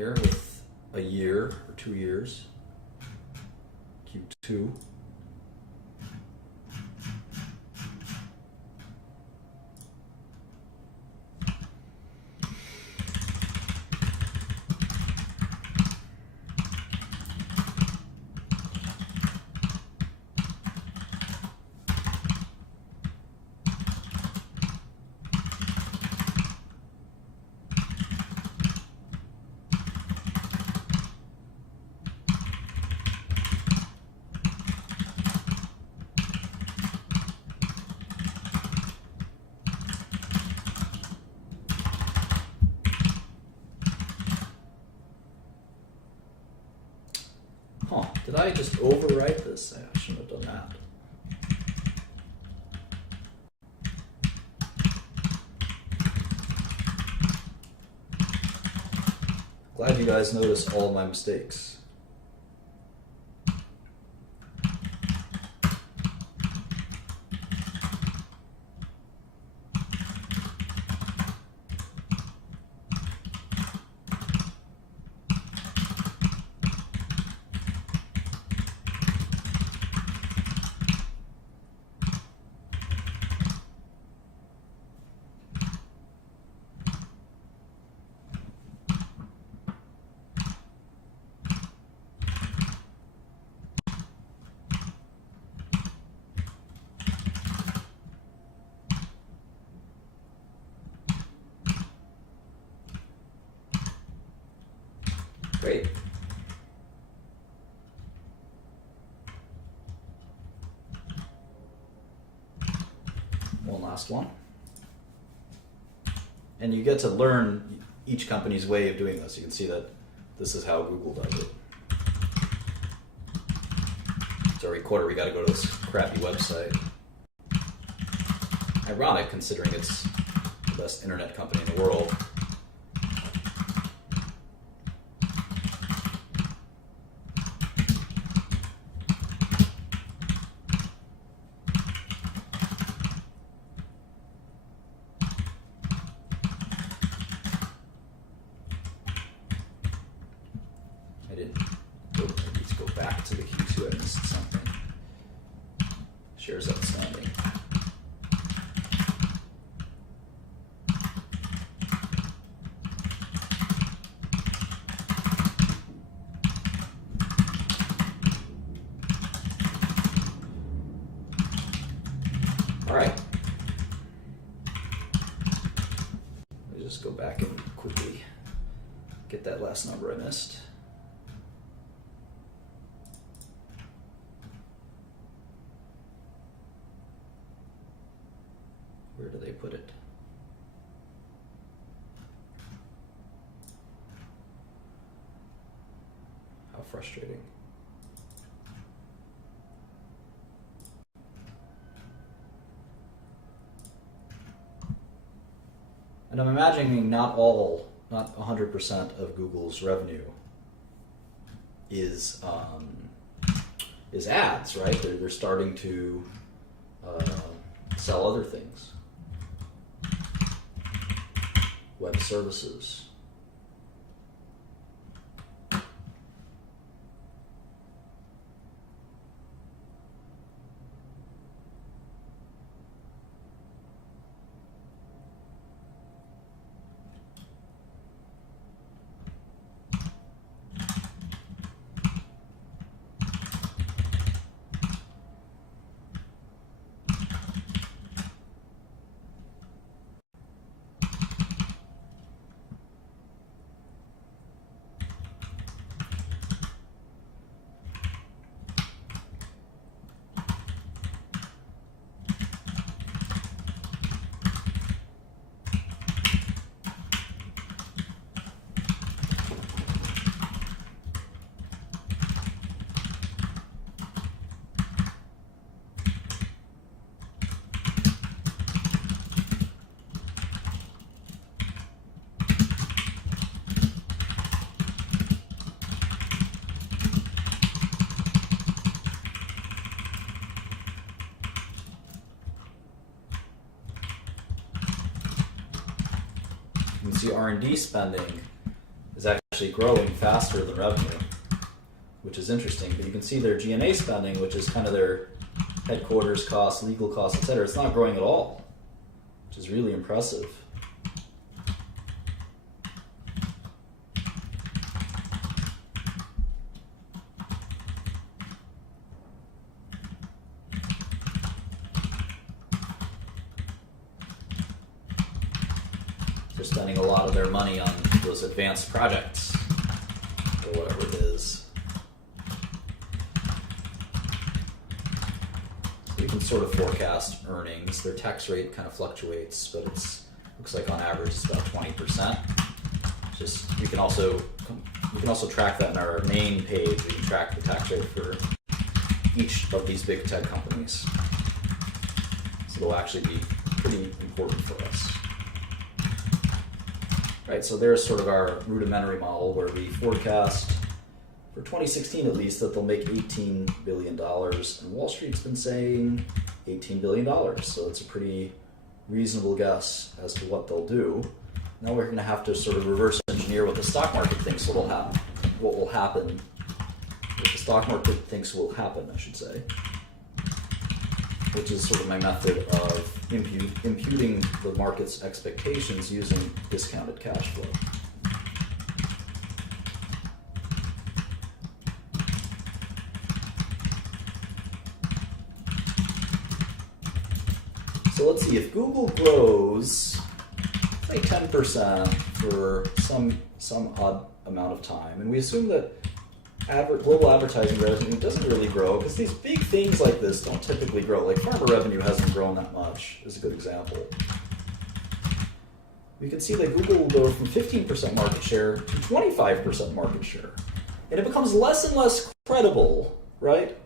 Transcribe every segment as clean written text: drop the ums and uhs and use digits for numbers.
here with a year or 2 years. Q2. Huh, did I just overwrite this? I shouldn't have done that. Glad you guys noticed all my mistakes. Great. One last one. And you get to learn each company's way of doing this. You can see that this is how Google does it. So every quarter we got to go to this crappy website. Ironic considering it's the best internet company in the world. Let's go back to the Q2. I missed something. Shares outstanding. All right. Let me just go back and quickly get that last number I missed. Where do they put it? How frustrating. And I'm imagining not 100% of Google's revenue is ads, right? They're starting to sell other things. Web services. You can see R&D spending is actually actually growing faster than revenue, which is interesting. But you can see their G&A spending, which is kind of their headquarters costs, legal costs, etc. It's not growing at all, which is really impressive. They're spending a lot of their money on those advanced projects, or whatever it is. So you can sort of forecast earnings. Their tax rate kind of fluctuates, but it's looks like on average it's about 20%. Just you can also track that in our main page. We can track the tax rate for each of these big tech companies. So they'll actually be pretty important for us. Right, so there's sort of our rudimentary model where we forecast for 2016 at least that they'll make $18 billion, and Wall Street's been saying $18 billion, so it's a pretty reasonable guess as to what they'll do. Now we're going to have to sort of reverse engineer what the stock market thinks what will happen. What the stock market thinks will happen, I should say, which is sort of my method of imputing the market's expectations using discounted cash flow. So let's see, if Google grows, say 10% for some odd amount of time, and we assume that global advertising revenue doesn't really grow, because these big things like this don't typically grow. Like pharma revenue hasn't grown that much, is a good example. We can see that Google will go from 15% market share to 25% market share. And it becomes less and less credible, right,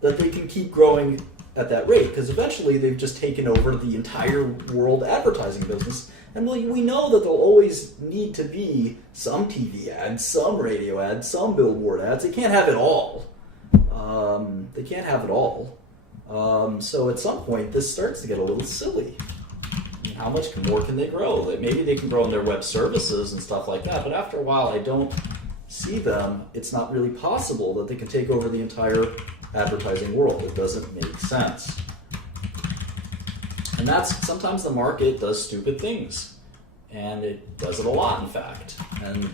that they can keep growing at that rate, because eventually they've just taken over the entire world advertising business. And we know that there'll always need to be some TV ads, some radio ads, some billboard ads. They can't have it all. So at some point, this starts to get a little silly. How much more can they grow? Maybe they can grow in their web services and stuff like that, but after a while, I don't see them. It's not really possible that they can take over the entire advertising world. It doesn't make sense. And sometimes the market does stupid things. And it does it a lot, in fact. And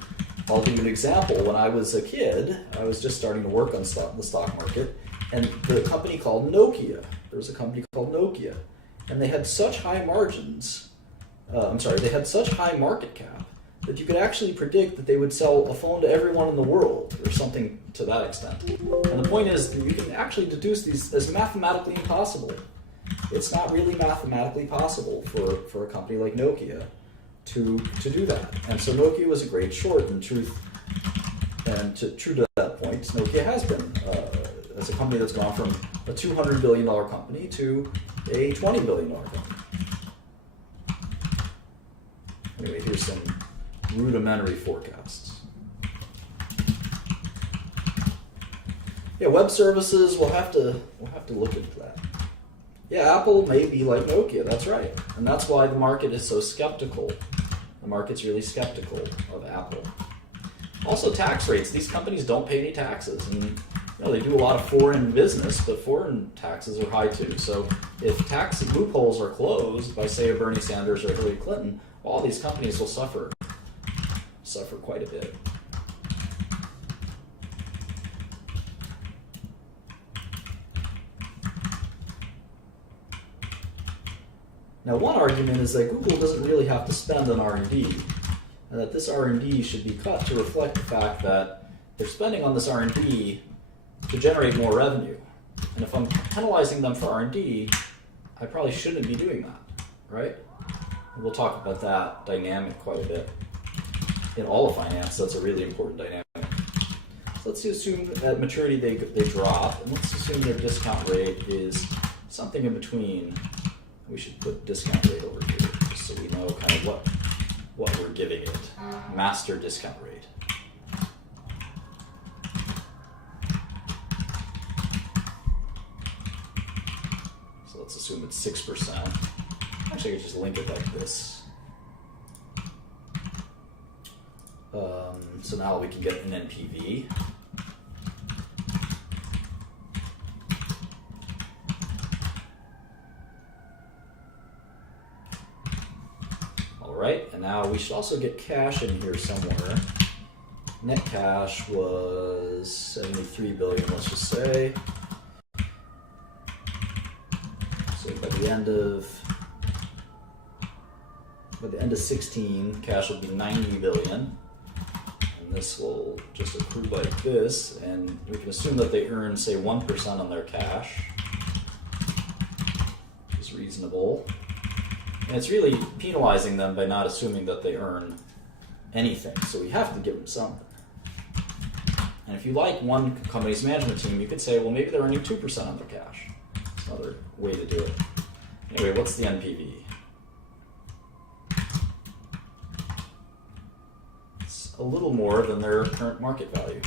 I'll give you an example. When I was a kid, I was just starting to work on the stock market, and the company called Nokia. There was a company called Nokia. And they had such high margins, they had such high market cap that you could actually predict that they would sell a phone to everyone in the world, or something to that extent. And the point is that you can actually deduce these as mathematically impossible. It's not really mathematically possible for a company like Nokia to do that. And so Nokia was a great short in truth. And true to that point, Nokia has been as a company that's gone from a $200 billion company to a $20 billion company. Anyway, here's some rudimentary forecasts. Yeah, web services, we'll have to look into that. Yeah, Apple may be like Nokia, that's right. And that's why the market is so skeptical. The market's really skeptical of Apple. Also, tax rates. These companies don't pay any taxes. And they do a lot of foreign business, but foreign taxes are high too. So if tax loopholes are closed by, say, a Bernie Sanders or Hillary Clinton, all these companies will suffer quite a bit. Now, one argument is that Google doesn't really have to spend on R&D, and that this R&D should be cut to reflect the fact that they're spending on this R&D to generate more revenue. And if I'm penalizing them for R&D, I probably shouldn't be doing that, right? And we'll talk about that dynamic quite a bit. In all of finance, that's a really important dynamic. So let's assume at maturity they drop, and let's assume their discount rate is something in between. We should put discount rate over here, just so we know kind of what we're giving it. Master discount rate. So let's assume it's 6%. Actually, I could just link it like this. So now we can get an NPV. All right, and now we should also get cash in here somewhere. Net cash was 73 billion, let's just say. So by the end of 16, cash will be 90 billion. And this will just accrue like this, and we can assume that they earn, say, 1% on their cash, which is reasonable. And it's really penalizing them by not assuming that they earn anything, so we have to give them something. And if you like one company's management team, you could say, well, maybe they're earning 2% on their cash. It's another way to do it. Anyway, what's the NPV? It's a little more than their current market value.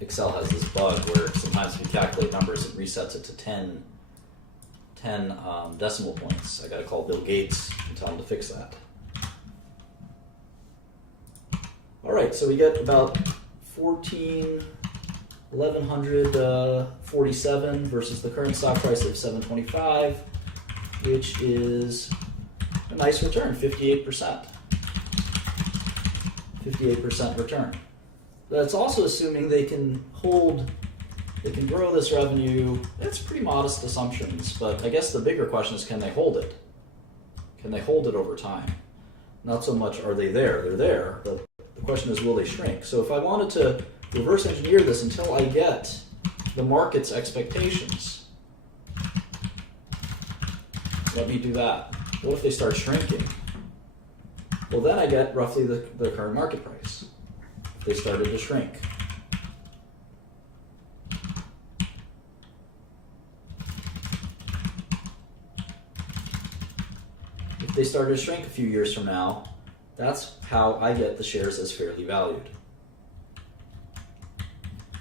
Excel has this bug where sometimes if you calculate numbers, it resets it to 10 decimal points. I gotta call Bill Gates and tell him to fix that. All right, so we get about 1147 versus the current stock price of 725, which is a nice return, 58%. 58% return. That's also assuming they can grow this revenue. That's pretty modest assumptions, but I guess the bigger question is, can they hold it? Can they hold it over time? Not so much are they there, they're there, but the question is, will they shrink? So if I wanted to reverse engineer this until I get the market's expectations, let me do that. What if they start shrinking? Well, then I get roughly the current market price. They started to shrink. If they started to shrink a few years from now, that's how I get the shares as fairly valued.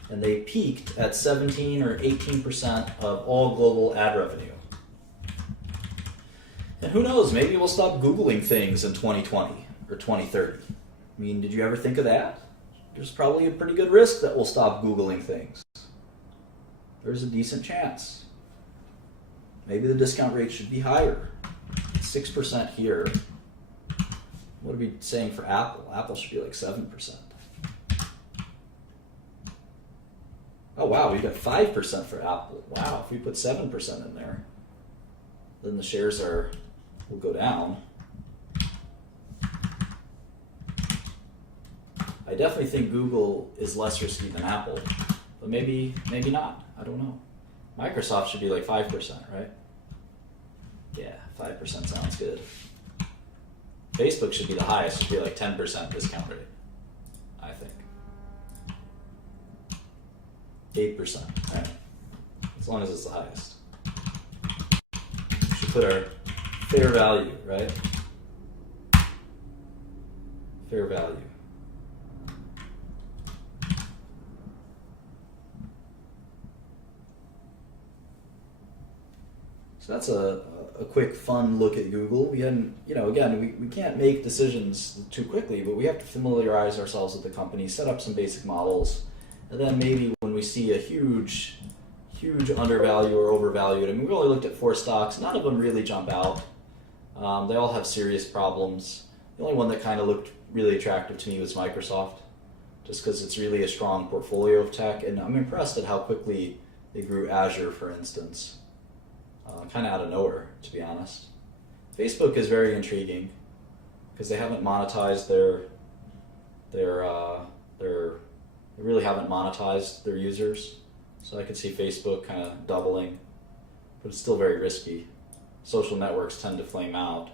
And they peaked at 17 or 18% of all global ad revenue. And who knows, maybe we'll stop Googling things in 2020 or 2030. I mean, did you ever think of that? There's probably a pretty good risk that we'll stop Googling things. There's a decent chance. Maybe the discount rate should be higher. 6% here. What are we saying for Apple? Apple should be like 7%. Oh wow, we got 5% for Apple. Wow, if we put 7% in there, then the shares will go down. I definitely think Google is less risky than Apple, but maybe not. I don't know. Microsoft should be like 5%, right? Yeah, 5% sounds good. Facebook should be the highest. It should be like 10% discount rate, I think. 8%, right? As long as it's the highest. We should put our fair value, right? Fair value. So that's a quick, fun look at Google. We hadn't, again, we can't make decisions too quickly, but we have to familiarize ourselves with the company, set up some basic models, and then maybe when we see a huge undervalue or overvalued, I mean, we only looked at 4 stocks. None of them really jump out. They all have serious problems. The only one that kind of looked really attractive to me was Microsoft, just because it's really a strong portfolio of tech, and I'm impressed at how quickly they grew Azure, for instance. Kind of out of nowhere, to be honest. Facebook is very intriguing because they haven't monetized they really haven't monetized their users. So I could see Facebook kind of doubling, but it's still very risky. Social networks tend to flame out.